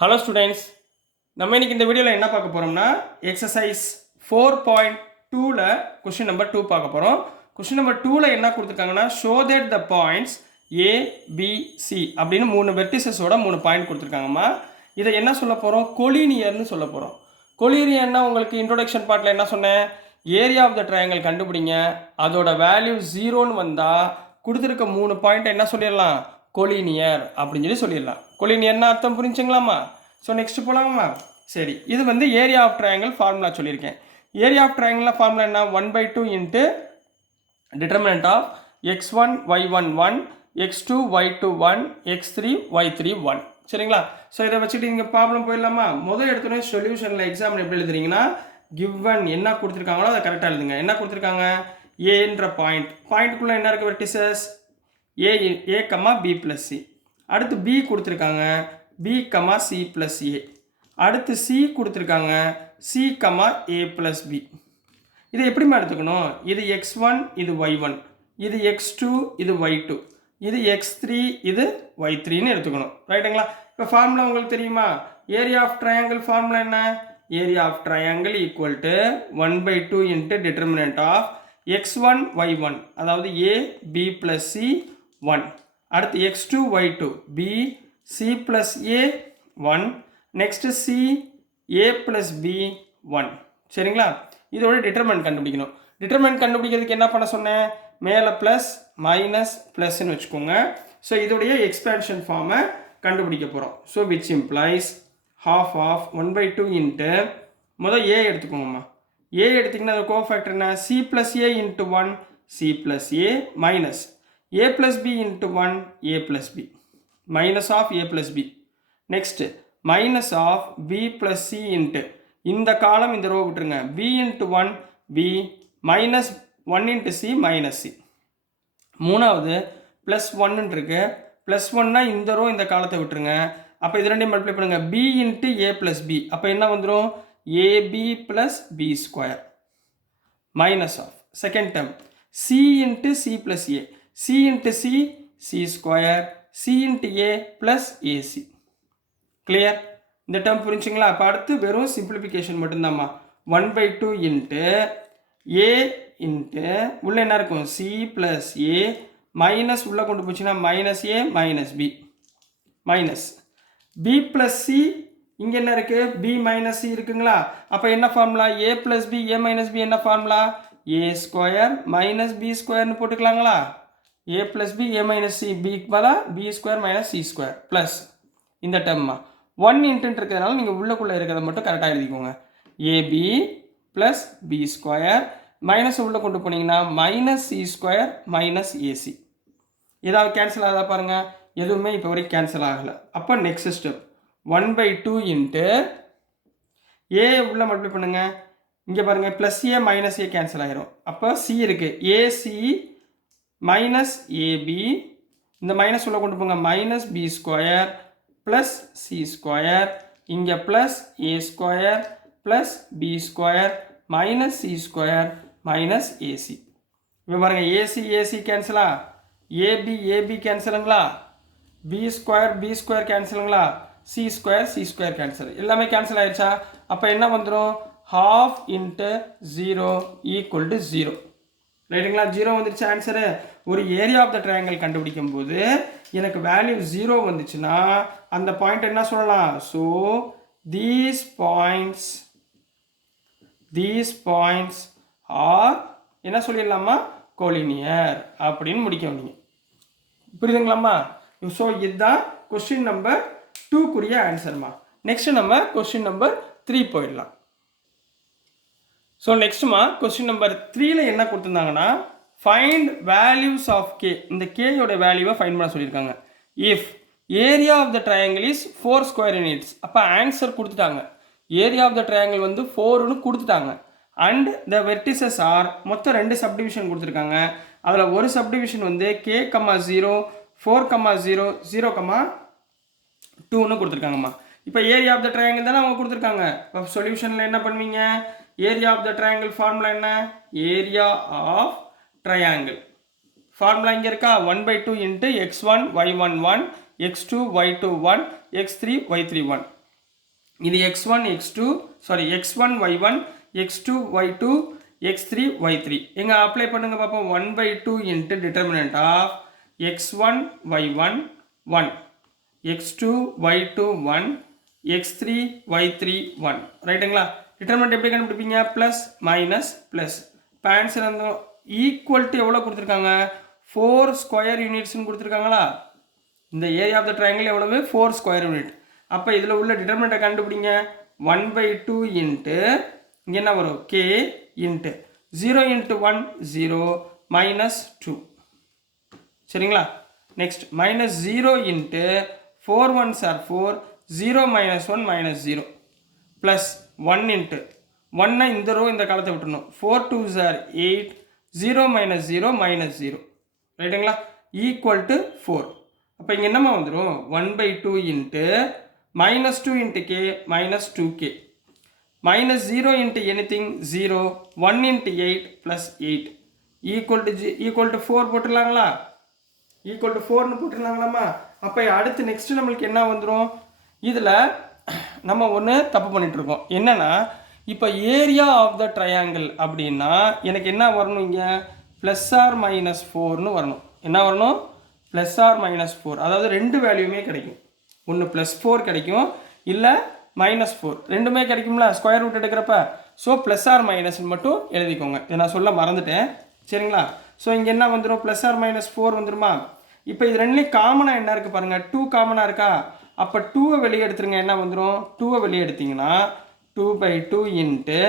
Hello students, நம்ம இன்னைக்கு இந்த வீடியோவில் என்ன பார்க்க போகிறோம்னா எக்ஸசைஸ் 4.2ல கொஸ்டின் நம்பர் 2 பார்க்க போகிறோம். கொஸ்டின் நம்பர் 2ல என்ன கொடுத்துருக்காங்கன்னா show that the points A B C அப்படின்னு 3 வெர்டிசஸோட 3 பாயிண்ட் கொடுத்துருக்காங்கம்மா. இதை என்ன சொல்ல போகிறோம்? கொலினியர்னு சொல்ல போகிறோம். கொலினியர்னா உங்களுக்கு இன்ட்ரோடக்ஷன் பார்ட்டில் என்ன சொன்னேன்? ஏரியா ஆஃப் த ட்ரையாங்கிள் கண்டுபிடிங்க, அதோட வேல்யூ 0ன்னு வந்தால் கொடுத்துருக்க 3 பாயிண்ட் என்ன சொல்லிடலாம்? கொலினியர் அப்படின்னு சொல்லிடலாம். கொலினியர்னா அர்த்தம் புரிஞ்சுங்களாமா? ஸோ நெக்ஸ்ட் போகலாமா? சரி, இது வந்து ஏரியா ஆஃப் ட்ரையாங்கிள் ஃபார்முலா சொல்லியிருக்கேன். ஏரியா ஆஃப் ட்ரையாங்கிள் ஃபார்முலா என்ன? 1/2 into determinant of x1 y1 1 x2 y2 1 x3 y3 1. சரிங்களா? ஸோ இதை வச்சுட்டு நீங்கள் ப்ராப்ளம் போயிடலாமா? முதல் எடுத்தோடனே சொல்யூஷனில் எக்ஸாம்பிள் எப்படி எழுதுறீங்கன்னா, கிவன் என்ன கொடுத்துருக்காங்களோ அதை கரெக்டாக எழுதுங்க. என்ன கொடுத்துருக்காங்க? ஏன்ற பாயிண்ட்டுக்குள்ளே என்ன இருக்குது? வெர்டிசஸ் ஏ கமா பி ப்ளஸ் சி. அடுத்து பி கொடுத்துருக்காங்க பி கமா சி ப்ளஸ் ஏ. அடுத்து சி கொடுத்துருக்காங்க சி கமா ஏ ப்ளஸ் பி. இதை எப்படிமா எடுத்துக்கணும்? இது x1, இது y1, இது x2, இது y2, இது x3, இது y3ன்னு எடுத்துக்கணும். ரைட்டுங்களா? இப்போ ஃபார்முலா உங்களுக்கு தெரியுமா? ஏரியா ஆஃப் ட்ரையாங்கிள் ஃபார்முலா என்ன? Area of triangle equal to 1/2 into determinant of x1 y1, அதாவது a b plus c 1. அடுத்து x2 y2 b c plus a 1. Next c a plus b 1. சரிங்களா? இதோட டிட்டர்மெண்ட் கண்டுபிடிக்கணும். Determinant கண்டுபிடிக்கிறதுக்கு என்ன பண்ண சொன்னேன்? மேலே ப்ளஸ் மைனஸ் ப்ளஸ்ன்னு வச்சுக்கோங்க. ஸோ இதோடைய எக்ஸ்பேன்ஷன் ஃபார்மை கண்டுபிடிக்க போகிறோம். So which implies half of 1/2 into முதல் ஏ எடுத்துக்கோங்கம்மா. ஏ எடுத்திங்கன்னா அது கோஃபேக்டர் என்ன? C plus A into 1 C plus A minus A plus B into 1 A plus B minus of A plus B. Next minus of B plus C into இந்த column இந்த row விட்டுருங்க, B into 1 B minus 1 into C minus C. மூணாவது plus 1 இருக்கு, plus 1னா இந்த row இந்த காலத்தை விட்டுருங்க. அப்போ இது ரெண்டையும் மல்டிப்ளை பண்ணுங்கள், B into A plus B. அப்போ என்ன வந்துடும்? AB plus B square minus of second term C into C plus A, C into C C square C into A plus AC. Clear? இந்த டேர்ம் புரிஞ்சுங்களா? அப்போ அடுத்து வெறும் simplification மட்டும்தாம்மா. 1/2 into A into உள்ளே என்ன இருக்கும்? சி ப்ளஸ் ஏ மைனஸ் உள்ளே கொண்டு போச்சுன்னா minus A minus B minus B plus C. இங்கே என்ன இருக்குது? பி மைனஸ் சி இருக்குங்களா? அப்போ என்ன formula? A plus B A minus B என்ன formula? A square minus B ஸ்கொயர்னு போட்டுக்கலாங்களா? A plus B A minus C பிக்கு பதிலாக B square minus C square plus இந்த டேர்மா 1 இன்ட்டு இருக்கிறதுனால நீங்கள் உள்ளக்குள்ளே இருக்கிறத மட்டும் கரெக்டாக எழுதிக்கோங்க. AB plus B square minus உள்ளே கொண்டு போனீங்கன்னா minus C square minus AC. ஏதாவது கேன்சல் ஆகுதா பாருங்கள்? எதுவுமே இப்போ வரைக்கும் கேன்சல் ஆகலை. அப்போ நெக்ஸ்ட் ஸ்டெப் 1/2 இன்ட்டு ஏ உள்ளே மல்டிப்ளை பண்ணுங்கள். இங்கே பாருங்கள், plus A minus A cancel ஆகிரும். அப்போ சி இருக்குது, ஏசி மைனஸ் ஏபி. இந்த மைனஸ் உள்ள கொண்டு போங்க, minus B square plus C square. இங்கே plus A square plus B square minus C square minus AC. இப்போ பாருங்கள், ஏசி ஏசி கேன்சலா? ஏபி ஏபி கேன்சலுங்களா? பி ஸ்கொயர் கேன்சலுங்களா? C square cancel. எல்லாமே கேன்சல் ஆயிடுச்சா? அப்போ என்ன வந்துடும்? Half into 0 equal to 0. ரைட்டுங்களா? 0 வந்துருச்சு ஆன்சரு. ஒரு ஏரியா ஆஃப் த ட்ரையாங்கிள் கண்டுபிடிக்கும் போது எனக்கு வேல்யூ 0 வந்துச்சுன்னா அந்த பாயிண்ட் என்ன சொல்லலாம்? ஸோ தீஸ் பாயிண்ட்ஸ் ஆர் என்ன சொல்லிடலாமா? கோலினியர் அப்படின்னு முடிக்க முடியும். புரியுதுங்களாம்மா? ஸோ இதுதான் கொஸ்டின் நம்பர் 2க்குரிய ஆன்சர்மா. நெக்ஸ்ட் நம்ம கொஸ்டின் நம்பர் 3 போயிடலாம். ஸோ நெக்ஸ்ட்டுமா கொஸ்டின் நம்பர் 3ல என்ன கொடுத்துருந்தாங்கன்னா, ஃபைண்ட் வேல்யூஸ் ஆஃப் கே. இந்த கேயோட வேல்யூவை ஃபைண்ட் பண்ண சொல்லியிருக்காங்க. If area of the triangle is 4 square units. அப்போ ஆன்சர் கொடுத்துட்டாங்க. ஏரியா ஆஃப் த ட்ரையாங்கிள் வந்து 4ன்னு கொடுத்துட்டாங்க. அண்ட் த வெர்டிசஸ் ஆர் மொத்தம் 2 சப்டிவிஷன் கொடுத்துருக்காங்க. அதில் ஒரு சப்டிவிஷன் வந்து k, 0 4, 0 2ன்னு கொடுத்துருக்காங்கம்மா. இப்போ ஏரியா ஆஃப் த ட்ரையாங்கிள் தானே அவங்க கொடுத்துருக்காங்க. இப்போ சொல்யூஷனில் என்ன பண்ணுவீங்க? Area of the triangle formula என்ன? ஏரியா ஆஃப் ட்ரையாங்கிள் ஃபார்முலா இங்கே இருக்கா? 1/2 into x1 y1 1 x2 y2 1 x3 y3 1. இது x1 x2 sorry x1 y1 x2 y2 x3 y3 எங்க அப்ளை பண்ணுங்க பாப்போம் 1/2 into determinant of x1 y1 1 x2 y2 1 x3 y3 1 ரைட்டுங்களா determinant எப்படி கண்டுபிடிப்பீங்க plus minus plus இப்போ answer வந்து equal to எவ்வளோ கொடுத்துருக்காங்க 4 ஸ்கொயர் யூனிட்ஸ்னு கொடுத்துருக்காங்களா இந்த ஏரியா ஆஃப் த ட்ரையாங்கிள் எவ்வளவு 4 ஸ்கொயர் யூனிட் அப்போ இதில் உள்ள டிட்டர்மினண்ட்டை கண்டுபிடிங்க 1/2 இன்ட்டு இங்கே என்ன வரும் k இன்ட்டு 0 into 1 0 minus 2 சரிங்களா next minus 0 into 4 ones are 4 0 minus 1 minus 0 plus 1 into 1 இந்த ரோ இந்த காலத்தை விட்டுணும் 4 2s are 8 0 minus 0 minus 0 ரைட்டுங்களா ஈக்குவல் டு 4 அப்போ இங்கே என்னமா வந்துடும் 1/2 into minus 2 into k minus 2k minus 0 into anything 0 1 into 8 plus 8 equal to 4 போட்டுடலாங்களா equal to 4னு போட்டுடலாங்களாமா அப்போ அடுத்து நெக்ஸ்ட் நம்மளுக்கு என்ன வந்துடும் இதில் நம்ம ஒன்று தப்பு பண்ணிட்டு இருக்கோம் என்னன்னா இப்போ ஏரியா ஆஃப் த ட்ரையாங்கிள் அப்படின்னா எனக்கு என்ன வரணும் இங்கே ப்ளஸ் ஆர் மைனஸ் 4னு வரணும் என்ன வரணும் ப்ளஸ் ஆர் மைனஸ் 4 அதாவது ரெண்டு வேல்யூமே கிடைக்கும் ஒன்று ப்ளஸ் 4 கிடைக்கும் இல்லை மைனஸ் 4 ரெண்டுமே கிடைக்கும்ல ஸ்கொயர் ரூட் எடுக்கிறப்ப ஸோ ப்ளஸ் ஆர் மைனஸ்ன்னு மட்டும் எழுதிக்கோங்க இதை நான் சொல்ல மறந்துட்டேன் சரிங்களா ஸோ இங்கே என்ன வந்துடும் ப்ளஸ் ஆர் மைனஸ் 4 வந்துருமா இப்போ இது ரெண்டுலேயும் காமனாக என்ன இருக்குது பாருங்கள் 2 காமனாக இருக்கா அப்போ 2வை வெளியே எடுத்துருங்க என்ன வந்துடும் 2வை வெளியே எடுத்திங்கன்னா 2/2 இன்ட்டு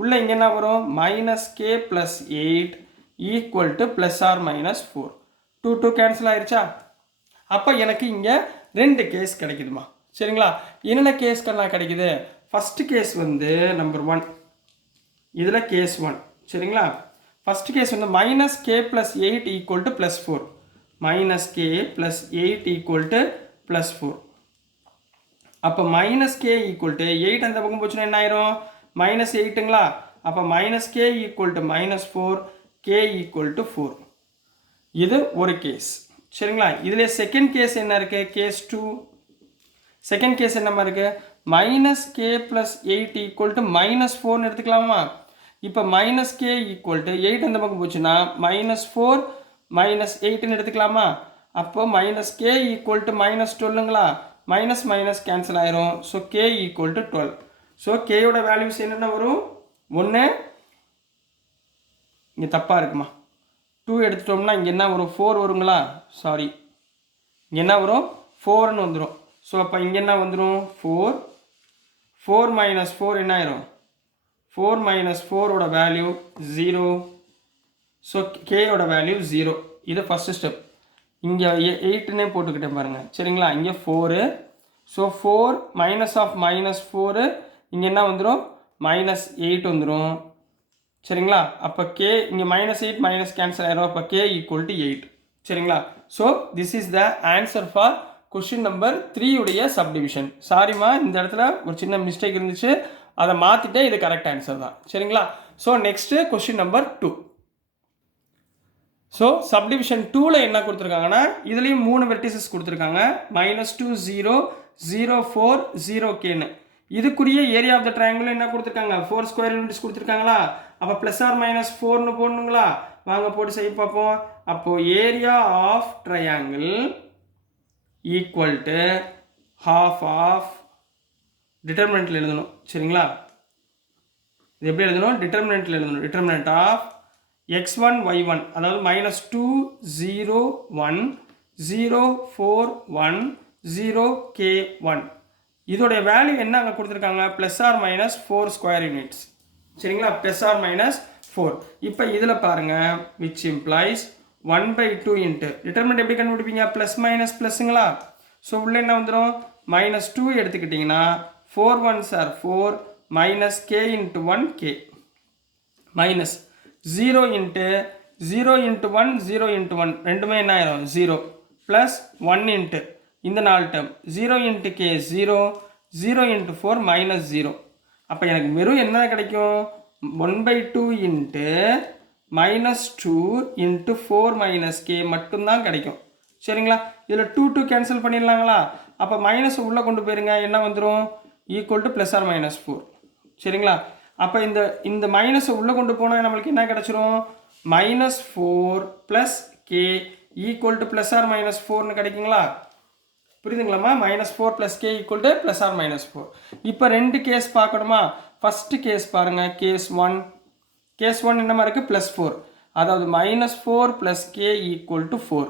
உள்ளே இங்கே என்ன வரும் minus K plus 8 equal to plus R minus 4 2 cancel ஆயிடுச்சா அப்போ எனக்கு இங்கே ரெண்டு கேஸ் கிடைக்குதுமா சரிங்களா என்னென்ன கேஸ்கெல்லாம் கிடைக்குது ஃபஸ்ட்டு கேஸ் வந்து நம்பர் 1 இதில் கேஸ் 1 சரிங்களா ஃபஸ்ட்டு கேஸ் வந்து minus K plus 8 equal to plus 4 minus K plus 8 equal to plus 4 அப்போ மைனஸ் கே ஈக்குவல் டு 8 அந்த பக்கம் போச்சுன்னா என்ன ஆயிரும் மைனஸ் 8ங்களா அப்போ minus k equal to minus 4 K equal to 4 இது ஒரு கேஸ் சரிங்களா இதில் செகண்ட் கேஸ் என்ன இருக்குது கேஸ் 2 செகண்ட் கேஸ் என்னமா இருக்குது minus K plus 8 equal to minus 4னு எடுத்துக்கலாமா இப்போ மைனஸ் கே ஈக்குவல் டு 8 அந்த பக்கம் போச்சுன்னா மைனஸ் 4 மைனஸ் 8னு எடுத்துக்கலாமா அப்போ minus k equal to minus 12ங்களா மைனஸ் மைனஸ் கேன்சல் ஆயிரும் so k equal to 12 so கேயோட வேல்யூஸ் என்னென்ன வரும் ஒன்று இங்கே தப்பாக இருக்குமா 2 எடுத்துட்டோம்னா இங்கே என்ன வரும் 4 வருங்களா சாரி இங்கே என்ன வரும் 4னு வந்துடும் ஸோ அப்போ இங்கே என்ன வந்துடும் 4 மைனஸ் 4 என்ன ஆயிரும் 4 மைனஸ் 4ஓட வேல்யூ 0 ஸோ கேயோட வேல்யூ 0 இது ஃபஸ்ட்டு ஸ்டெப் இங்கே 8னே போட்டுக்கிட்டேன் பாருங்கள் சரிங்களா இங்கே 4 ஸோ 4 மைனஸ் ஆஃப் மைனஸ் 4 இங்கே என்ன வந்துடும் மைனஸ் 8 வந்துடும் சரிங்களா அப்போ கே இங்கே மைனஸ் 8 மைனஸ் கேன்சல் ஆயிரும் அப்போ கே ஈக்குவல் டு 8 சரிங்களா so this is the answer for question number 3 உடைய சப்டிவிஷன் சாரிம்மா இந்த இடத்துல ஒரு சின்ன மிஸ்டேக் இருந்துச்சு அதை மாற்றிட்டே இது கரெக்ட் ஆன்சர் தான் சரிங்களா so next question number 2 so subdivision 2ல் என்ன கொடுத்துருக்காங்கன்னா இதுலேயும் 3 வெர்டிசஸ் கொடுத்துருக்காங்க -2 0 0 4 0 கேன்னு இதுக்குரிய ஏரியா ஆஃப் த ட்ரையாங்கிள் என்ன கொடுத்துருக்காங்க 4 ஸ்கொயர் யூனிட்ஸ் கொடுத்துருக்காங்களா அப்போ ப்ளஸ் ஆர் மைனஸ் 4னு போடணுங்களா வாங்க போட்டு செய்ய பார்ப்போம் அப்போது area of triangle equal to half of டிட்டர்மினண்ட்டில் எழுதணும் சரிங்களா இது எப்படி எழுதணும் டிட்டர்மினண்ட்டில் எழுதணும் டிட்டர்மினண்ட் ஆஃப் x1 y1 அதாவது -2 0 1 0 4 1 0 k 1 இதோடைய வேல்யூ என்ன அங்கே கொடுத்துருக்காங்க plus R minus 4 square units சரிங்களா ப்ளஸ் ஆர் மைனஸ் 4 இப்போ இதில் பாருங்கள் விச் இம்ப்ளாய்ஸ் 1/2 இன்ட்டு டிட்டர்மினண்ட் எப்படி கண்டுபிடிப்பீங்க ப்ளஸ் மைனஸ் ப்ளஸ்ஸுங்களா ஸோ உள்ளே என்ன வந்துடும் -2 எடுத்துக்கிட்டிங்கன்னா 4 1s are 4 minus k into 1 k minus 0 into 1 0 into 1 ரெண்டுமே என்ன ஆயிரும் 0 plus 1 into இந்த 4 term 0 into k 0 0 into 4 minus 0 அப்போ எனக்கு வெறும் என்ன கிடைக்கும் 1/2 into -2 into 4 minus k மட்டும்தான் கிடைக்கும் சரிங்களா இதில் 2 கேன்சல் பண்ணிடலாங்களா அப்போ மைனஸ் உள்ளே கொண்டு போயிருங்க என்ன வந்துடும் equal to plus R minus 4 சரிங்களா. அப்போ இந்த மைனஸை உள்ளே கொண்டு போனால் நம்மளுக்கு என்ன கிடச்சிரும், -4 + k equal to plus R minus 4ன்னு கிடைக்குங்களா. புரியுதுங்களாம்மா. -4 + k equal to plus R minus 4. இப்போ 2 கேஸ் பார்க்கணுமா. ஃபஸ்ட்டு கேஸ் பாருங்கள், கேஸ் 1 என்னமா இருக்குது, +4. அதாவது -4 + k ஈக்குவல் டு 4.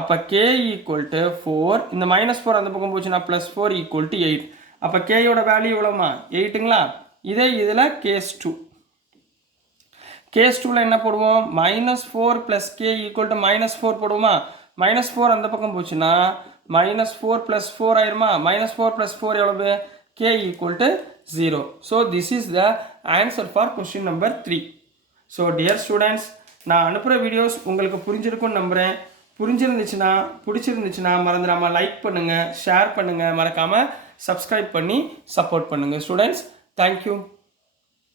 அப்போ k ஈக்குவல் டு 4, இந்த -4 அந்த பக்கம் போச்சுன்னா +4 ஈக்குவல் டு 8. அப்போ கேயோட வேல்யூ எவ்வளோமா, 8ங்களா. இதே இதில் கேஸ் 2. கேஸ் 2ல் என்ன போடுவோம், -4 + k ஈக்குவல் டு -4 போடுவோமா. -4 அந்த பக்கம் போச்சுன்னா -4 + 4 ஆயிருமா. -4 + 4 எவ்வளவு, k equal to 0. So this is the answer for question number 3. So dear students, நான் அனுப்புகிற வீடியோஸ் உங்களுக்கு புரிஞ்சிருக்கும்னு நம்புகிறேன். பிடிச்சிருந்துச்சுன்னா மறந்துடாமல் லைக் பண்ணுங்கள், ஷேர் பண்ணுங்கள், மறக்காமல் சப்ஸ்கிரைப் பண்ணி சப்போர்ட் பண்ணுங்கள் ஸ்டூடெண்ட்ஸ். தேங்க்யூ.